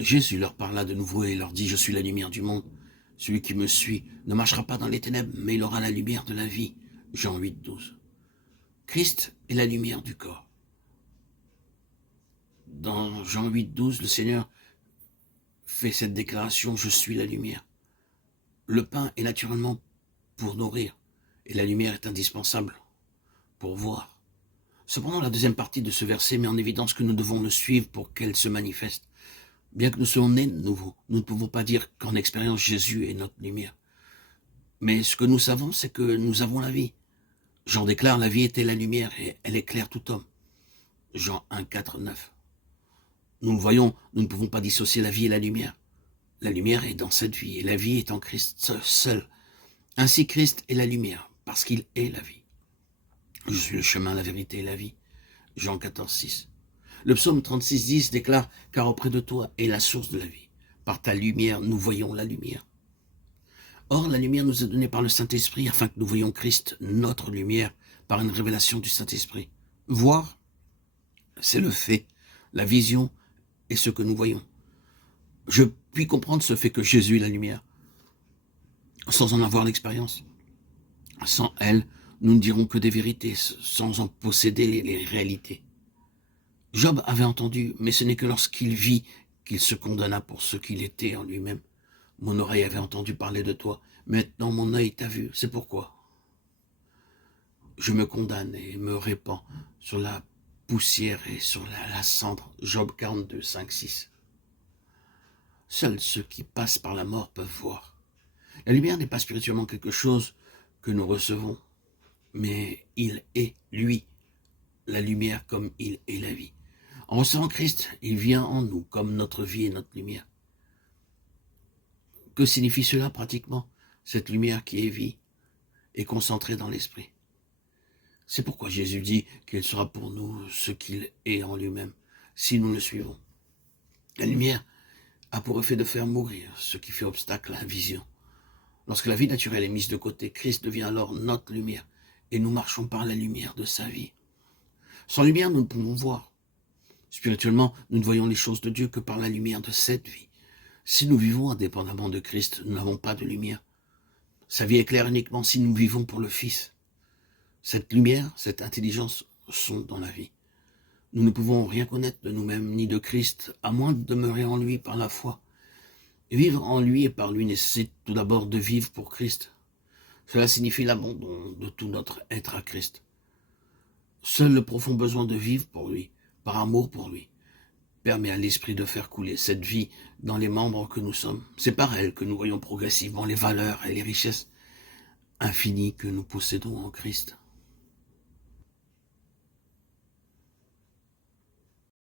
Jésus leur parla de nouveau et leur dit, « Je suis la lumière du monde. Celui qui me suit ne marchera pas dans les ténèbres, mais il aura la lumière de la vie. » Jean 8, 12. Christ est la lumière du corps. Dans Jean 8, 12, le Seigneur fait cette déclaration, « Je suis la lumière ». Le pain est naturellement pour nourrir, et la lumière est indispensable pour voir. Cependant, la deuxième partie de ce verset met en évidence que nous devons le suivre pour qu'elle se manifeste. Bien que nous soyons nés de nouveau, nous ne pouvons pas dire qu'en expérience Jésus est notre lumière. Mais ce que nous savons, c'est que nous avons la vie. Jean déclare, la vie était la lumière et elle éclaire tout homme. Jean 1, 4, 9. Nous le voyons, nous ne pouvons pas dissocier la vie et la lumière. La lumière est dans cette vie et la vie est en Christ seul. Ainsi Christ est la lumière parce qu'il est la vie. Je suis le chemin, la vérité et la vie. Jean 14, 6. Le psaume 36, 10 déclare, « Car auprès de toi est la source de la vie. Par ta lumière, nous voyons la lumière. » Or, la lumière nous est donnée par le Saint-Esprit afin que nous voyions Christ, notre lumière, par une révélation du Saint-Esprit. Voir, c'est le fait, la vision est ce que nous voyons. Je puis comprendre ce fait que Jésus est la lumière, sans en avoir l'expérience. Sans elle, nous ne dirons que des vérités, sans en posséder les réalités. Job avait entendu, mais ce n'est que lorsqu'il vit qu'il se condamna pour ce qu'il était en lui-même. Mon oreille avait entendu parler de toi, maintenant mon œil t'a vu, c'est pourquoi je me condamne et me répands sur la poussière et sur la cendre. Job 42, 5, 6. Seuls ceux qui passent par la mort peuvent voir. La lumière n'est pas spirituellement quelque chose que nous recevons, mais il est, lui, la lumière comme il est la vie. En recevant Christ, il vient en nous comme notre vie et notre lumière. Que signifie cela pratiquement? Cette lumière qui est vie est concentrée dans l'esprit. C'est pourquoi Jésus dit qu'il sera pour nous ce qu'il est en lui-même, si nous le suivons. La lumière a pour effet de faire mourir ce qui fait obstacle à la vision. Lorsque la vie naturelle est mise de côté, Christ devient alors notre lumière, et nous marchons par la lumière de sa vie. Sans lumière, nous ne pouvons voir. Spirituellement, nous ne voyons les choses de Dieu que par la lumière de cette vie. Si nous vivons indépendamment de Christ, nous n'avons pas de lumière. Sa vie est claire uniquement si nous vivons pour le Fils. Cette lumière, cette intelligence sont dans la vie. Nous ne pouvons rien connaître de nous-mêmes ni de Christ, à moins de demeurer en lui par la foi. Vivre en lui et par lui nécessite tout d'abord de vivre pour Christ. Cela signifie l'abandon de tout notre être à Christ. Seul le profond besoin de vivre pour lui, par amour pour lui, permet à l'esprit de faire couler cette vie dans les membres que nous sommes. C'est par elle que nous voyons progressivement les valeurs et les richesses infinies que nous possédons en Christ.